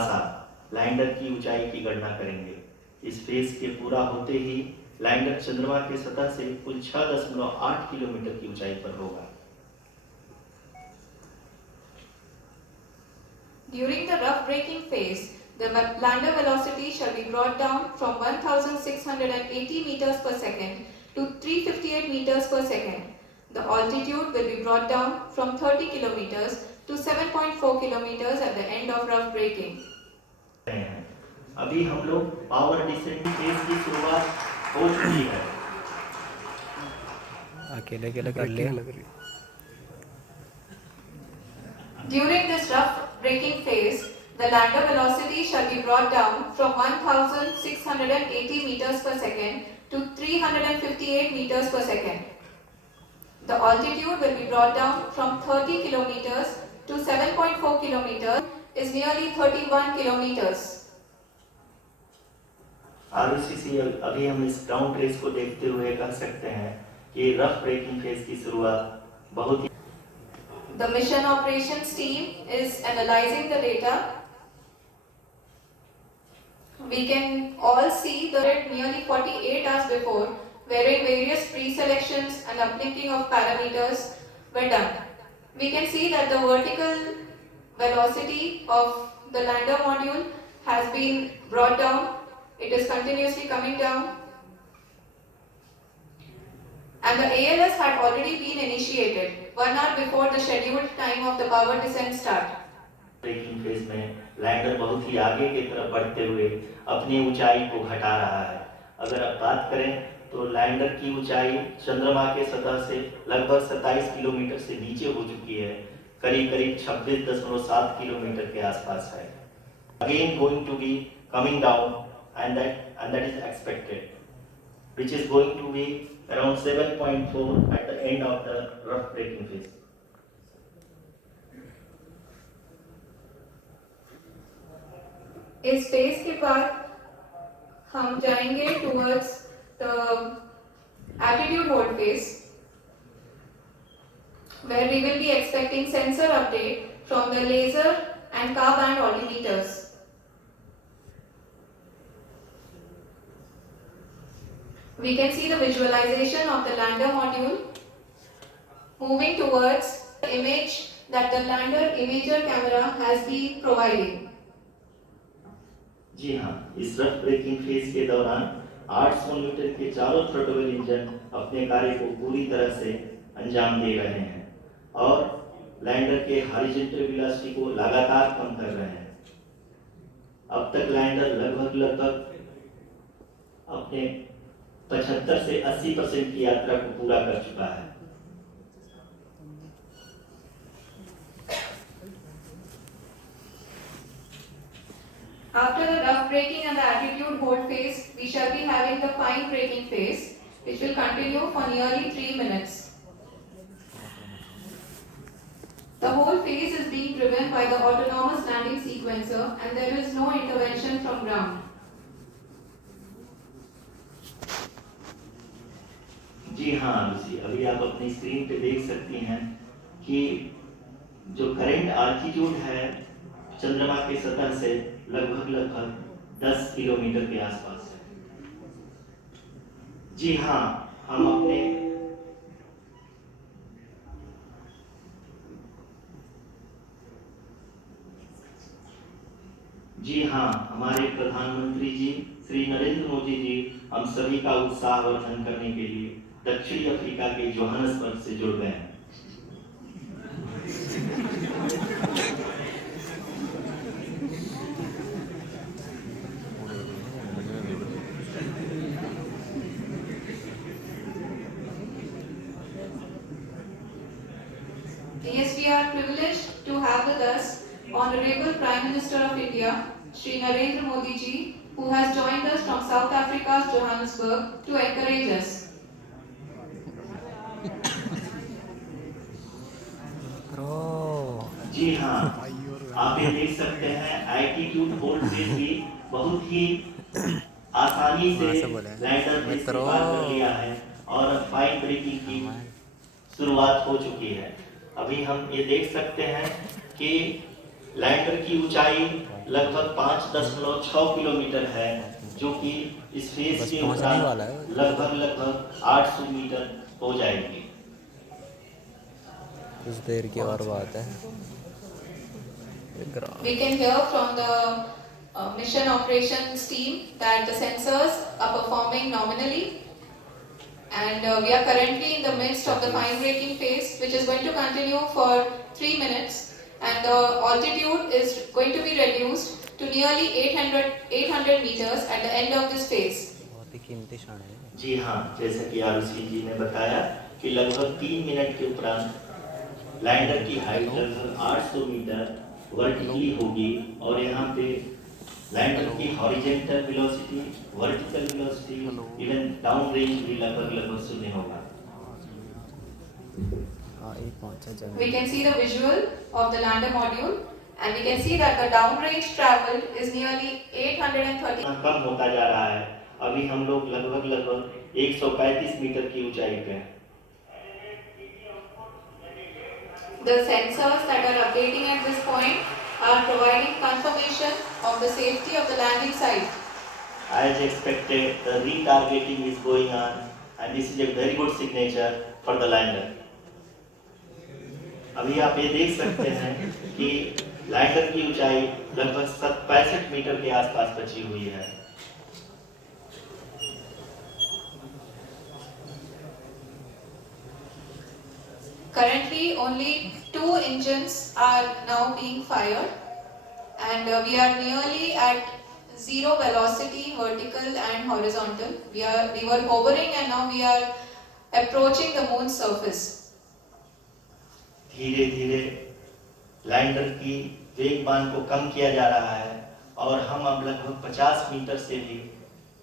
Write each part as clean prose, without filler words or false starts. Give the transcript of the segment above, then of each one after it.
Lander की ऊंचाई की गणना करेंगे। इस फेज के पूरा होते ही लैंडर चंद्रमा के सतह से कुल 6.8 किलोमीटर की ऊंचाई पर होगा। During the rough braking phase, the lander velocity shall be brought down from 1680 meters per second to 358 meters per second. The altitude will be brought down from 30 kilometers to 7.4 kilometers at the end of rough braking. अभी हम लोग power descending phase की शुरुआत हो चुकी है। अकेले अकेले कर लिया। During this rough braking phase, the lander velocity shall be brought down from 1680 meters per second to 358 meters per second. The altitude will be brought down from 30 kilometers to 7.4 kilometers, is nearly 31 kilometers. ROCC अभी हम इस ground race को देखते हुए कह सकते हैं कि रफ ब्रेकिंग फेज की शुरुआत बहुत ही। The mission operations team is analyzing the data. We can all see that nearly 48 hours before, wherein various pre-selections and uplinking of parameters were done. We can see that the vertical velocity of the lander module has been brought down. It is continuously coming down. And the ALS had already been initiated 1 hour before the scheduled time of the power descent start. Braking phase में lander बहुत ही आगे की तरफ बढ़ते हुए अपनी ऊंचाई को घटा रहा है। अगर आप बात करें तो लैंडर की ऊंचाई चंद्रमा के सतह से लगभग 27 किलोमीटर से नीचे हो चुकी है, करीब करीब 26.7 किलोमीटर के आसपास है। Again going to be coming down and that is expected, which is going to be around 7.4 at the end of the rough braking phase. इस फेज के बाद हम जाएंगे towards the attitude hold phase, where we will be expecting sensor update from the laser and car band altimeters. We can see the visualization of the lander module moving towards the image that the lander imager camera has been providing. जी हाँ, इस rough breaking phase के दौरान 800 metre के चारों throttle engine अपने कार्य को पूरी तरह से अंजाम दे रहे हैं और लैंडर के हॉरिजॉन्टल वेलोसिटी को लगातार कम कर रहे हैं। अब तक लैंडर लगभग अपने 75 से 80% की यात्रा को पूरा कर चुका है। After the rough braking and the attitude hold phase, we shall be having the fine braking phase, which will continue for nearly 3 minutes. The whole phase is being driven by the autonomous landing sequencer and there is no intervention from ground. जी हाँ Lucy, अभी आप अपनी screen पे देख सकती हैं कि जो करेंट आल्टीट्यूड है चंद्रमा के सतह से लगभग 10 किलोमीटर के आसपास है। जी हाँ, हम अपने जी हाँ, हमारे प्रधानमंत्री जी श्री नरेंद्र मोदी जी हम सभी का उत्साहवर्धन करने के लिए दक्षिणी अफ्रीका के जोहान्सबर्ग से जुड़ गए हैं। Yes, we are privileged to have with us Honorable Prime Minister of India, Shri Narendra Modi ji, who has joined us from South Africa's Johannesburg to encourage us. जी हाँ, आप ये देख सकते हैं एटीट्यूड होल्ड फेज भी बहुत ही आसानी से लैंडर फेज से पार कर लिया है और फाइन ब्रेकिंग की शुरुआत हो चुकी है। अभी हम ये देख सकते हैं कि लैंडर की ऊंचाई लगभग 5.6 किलोमीटर है, जो कि इस फेज बस के पहुंचने ही वाला उपरांत है। लगभग 800 मीटर हो जाएगी। कुछ देर की और बात है। We can hear from the mission operations team that the sensors are performing nominally, and we are currently in the midst of the fine braking phase, which is going to continue for 3 minutes, and the altitude is going to be reduced to nearly 800 meters at the end of this phase. बहुत ही कीमती क्षण है। जी हाँ, जैसा कि आरुषि जी ने बताया कि लगभग 3 मिनट के उपरांत लैंडर की हाइट लगभग 800 मीटर वर्टिकली होगी, और यहाँ पे लैंडर की horizontal velocity, vertical velocity, even down range भी लगभग 0 होगा। हाँ, एक पहुंचा जगह। We can see the visual of the lander module, and we can see that the downrange travel is nearly 830. कम होता जा रहा है। अभी हम लोग लगभग 135 मीटर की ऊंचाई पे हैं। The sensors that are updating at this point are providing confirmation of the safety of the landing site. As expected, the retargeting is going on, and this is a very good signature for the lander. अभी आप ये देख सकते हैं कि lander की ऊंचाई लगभग 65 मीटर के आसपास बची हुई है। Currently, only 2 engines are now being fired, and we are nearly at zero velocity, vertical and horizontal. We were hovering, and now we are approaching the moon's surface. धीरे धीरे लैंडर की वेगमान को कम किया जा रहा है, और हम अब लगभग 50 मीटर से भी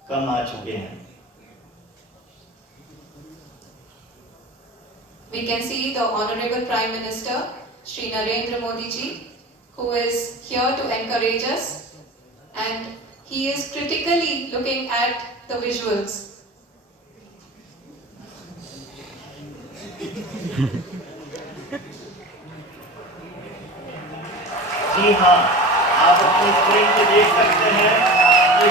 कम आ चुके हैं। We can see the Honorable Prime Minister, Shri Narendra Modi ji, who is here to encourage us, and he is critically looking at the visuals. जी हाँ, आप अपनी स्क्रीन पे देख सकते हैं कि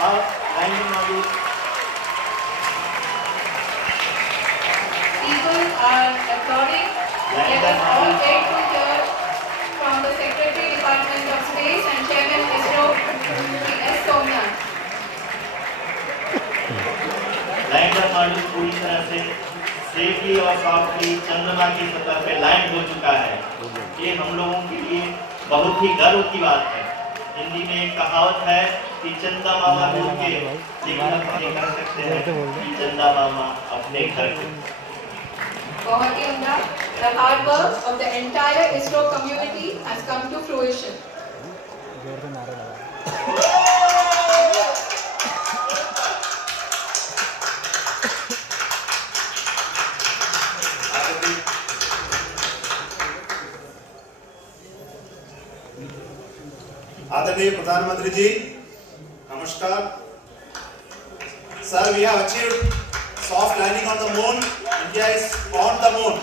हम landing module People are applauding. Let us all wait to hear from the Secretary Department of Space and Chairman ISRO, Shri S. Somnath. Lander module पूरी तरह से सेफली और सॉफ्टली चंद्रमा की सतह पे लैंड हो चुका है। ये हम लोगों के लिए बहुत ही गर्व की बात है। हिंदी में एक कहावत है कि चंदा मामा दूर के लेकिन अपने कर सकते हैं कि चंदा मामा अपने घर के। बहुत ही उम्दा. The hard work of the entire ISRO community has come to fruition. जोर से नारा लगा। आदरणीय प्रधानमंत्री जी, नमस्कार। Sir, we have achieved soft landing on the moon. India is on the moon.